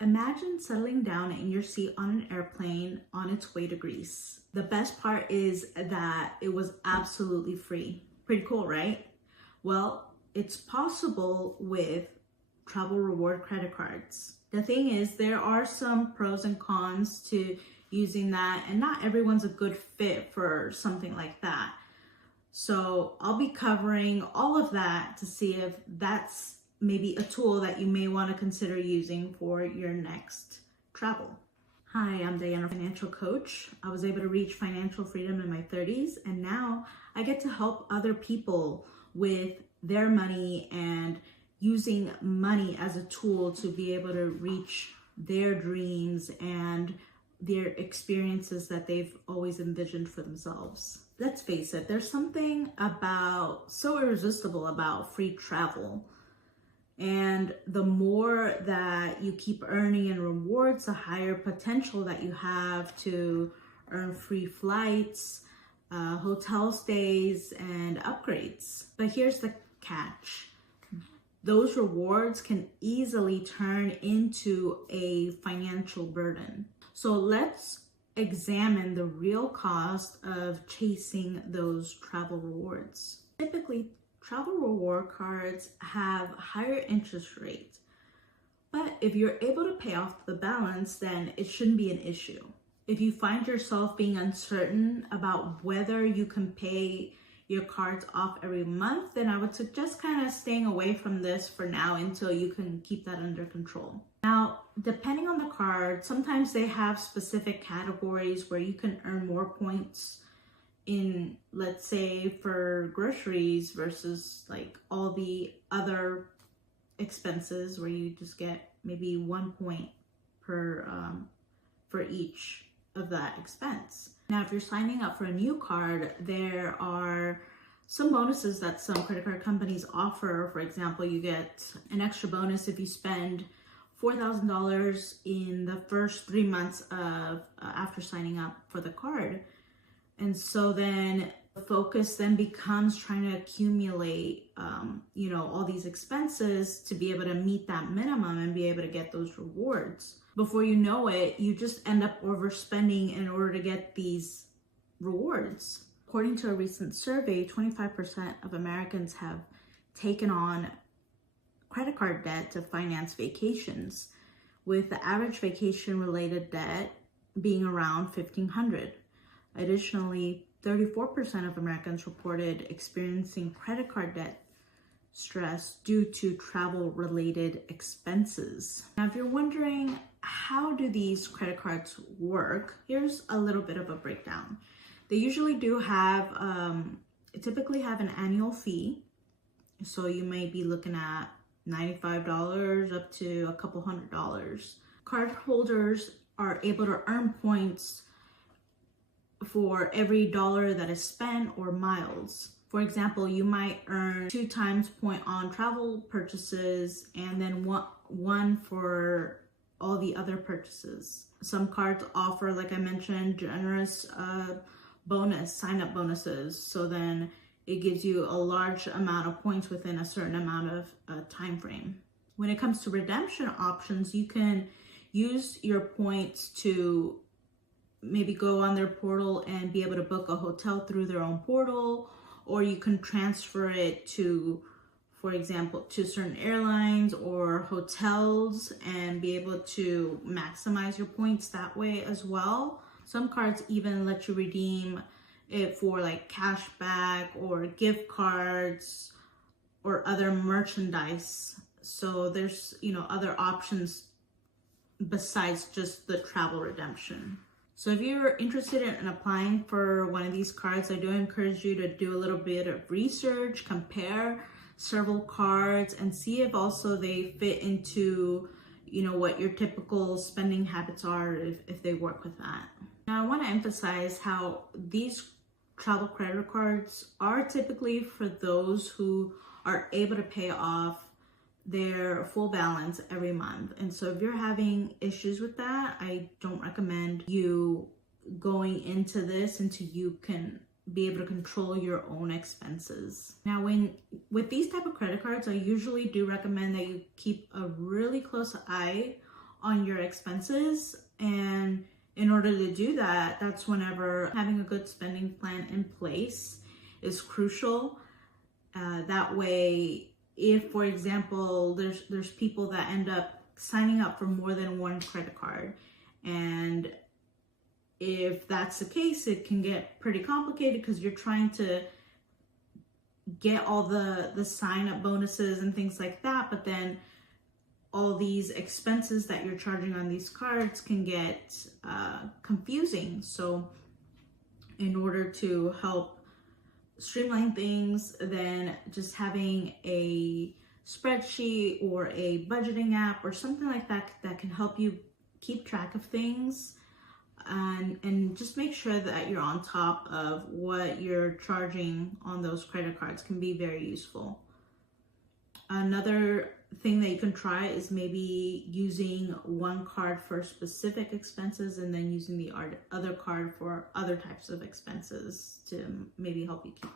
Imagine settling down in your seat on an airplane on its way to Greece. The best part is that it was absolutely free. Pretty cool, right? Well, it's possible with travel reward credit cards. The thing is, there are some pros and cons to using that, and not everyone's a good fit for something like that. So I'll be covering all of that to see if that's maybe a tool that you may want to consider using for your next travel. Hi, I'm Diana, financial coach. I was able to reach financial freedom in my 30s, and now I get to help other people with their money and using money as a tool to be able to reach their dreams and their experiences that they've always envisioned for themselves. Let's face it, there's something so irresistible about free travel. And the more that you keep earning in rewards, the higher potential that you have to earn free flights, hotel stays, and upgrades. But here's the catch. Those rewards can easily turn into a financial burden. So let's examine the real cost of chasing those travel rewards. Typically, travel reward cards have higher interest rates, but if you're able to pay off the balance, then it shouldn't be an issue. If you find yourself being uncertain about whether you can pay your cards off every month, then I would suggest kind of staying away from this for now until you can keep that under control. Now, depending on the card, sometimes they have specific categories where you can earn more points in, let's say, for groceries versus like all the other expenses where you just get maybe 1 point per for each of that expense. Now, if you're signing up for a new card, there are some bonuses that some credit card companies offer. For example, you get an extra bonus if you spend $4,000 in the first 3 months of after signing up for the card. And so then the focus then becomes trying to accumulate, all these expenses to be able to meet that minimum and be able to get those rewards. Before you know it, you just end up overspending in order to get these rewards. According to a recent survey, 25% of Americans have taken on credit card debt to finance vacations, with the average vacation-related debt being around $1,500. Additionally, 34% of Americans reported experiencing credit card debt stress due to travel-related expenses. Now, if you're wondering, how do these credit cards work? Here's a little bit of a breakdown. They usually typically have an annual fee. So you may be looking at $95 up to a couple $100. Card holders are able to earn points for every dollar that is spent or miles. For example, you might earn 2 times point on travel purchases and then one for all the other purchases. Some cards offer, like I mentioned, generous sign-up bonuses. So then it gives you a large amount of points within a certain amount of time frame. When it comes to redemption options, you can use your points to maybe go on their portal and be able to book a hotel through their own portal, or you can transfer it to, for example, to certain airlines or hotels and be able to maximize your points that way as well. Some cards even let you redeem it for like cash back or gift cards or other merchandise. So there's, other options besides just the travel redemption. So if you're interested in applying for one of these cards, I do encourage you to do a little bit of research, compare several cards, and see if also they fit into, what your typical spending habits are, if they work with that. Now, I want to emphasize how these travel credit cards are typically for those who are able to pay off their full balance every month. And so if you're having issues with that, I don't recommend you going into this until you can be able to control your own expenses. Now, with these type of credit cards, I usually do recommend that you keep a really close eye on your expenses. And in order to do that, that's whenever having a good spending plan in place is crucial. That way, if, for example, there's people that end up signing up for more than one credit card, and if that's the case, it can get pretty complicated because you're trying to get all the sign up bonuses and things like that, but then all these expenses that you're charging on these cards can get confusing. So in order to help streamline things, then just having a spreadsheet or a budgeting app or something like that that can help you keep track of things and just make sure that you're on top of what you're charging on those credit cards can be very useful. Another thing that you can try is maybe using one card for specific expenses and then using the other card for other types of expenses to maybe help you keep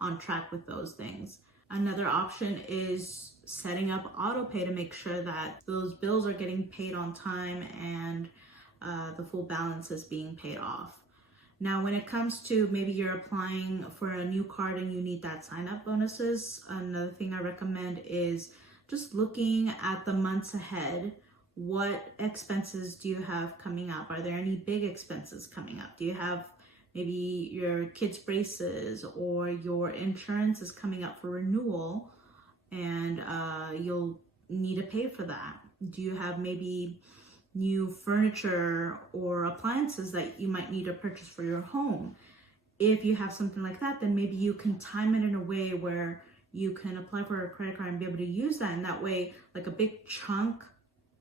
on track with those things. Another option is setting up auto pay to make sure that those bills are getting paid on time and the full balance is being paid off. Now, when it comes to maybe you're applying for a new card and you need that sign up bonuses, another thing I recommend is just looking at the months ahead. What expenses do you have coming up? Are there any big expenses coming up? Do you have maybe your kids' braces or your insurance is coming up for renewal and you'll need to pay for that? Do you have maybe new furniture or appliances that you might need to purchase for your home? If you have something like that, then maybe you can time it in a way where you can apply for a credit card and be able to use that. And that way, like a big chunk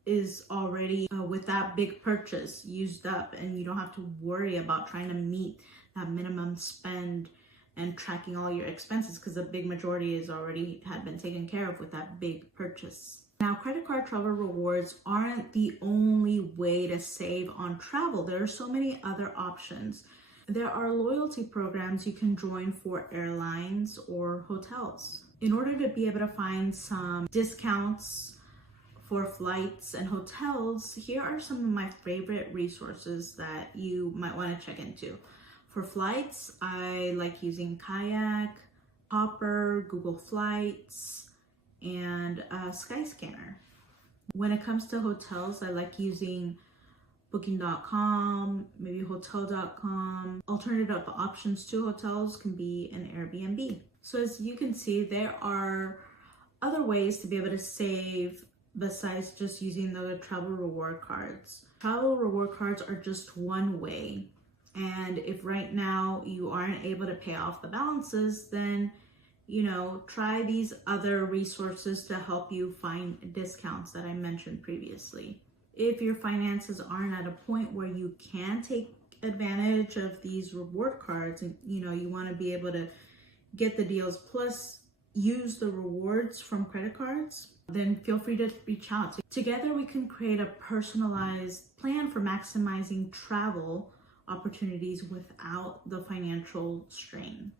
is already with that big purchase used up, and you don't have to worry about trying to meet that minimum spend and tracking all your expenses because a big majority is already had been taken care of with that big purchase. Now, credit card travel rewards aren't the only way to save on travel. There are so many other options. There are loyalty programs you can join for airlines or hotels. In order to be able to find some discounts for flights and hotels, here are some of my favorite resources that you might want to check into. For flights, I like using Kayak, Hopper, Google Flights, and Skyscanner. When it comes to hotels, I like using Booking.com, maybe Hotel.com. Alternative options to hotels can be an Airbnb. So as you can see, there are other ways to be able to save besides just using the travel reward cards. Travel reward cards are just one way. And if right now you aren't able to pay off the balances, then try these other resources to help you find discounts that I mentioned previously. If your finances aren't at a point where you can take advantage of these reward cards and you want to be able to get the deals plus use the rewards from credit cards, then feel free to reach out. Together we can create a personalized plan for maximizing travel opportunities without the financial strain.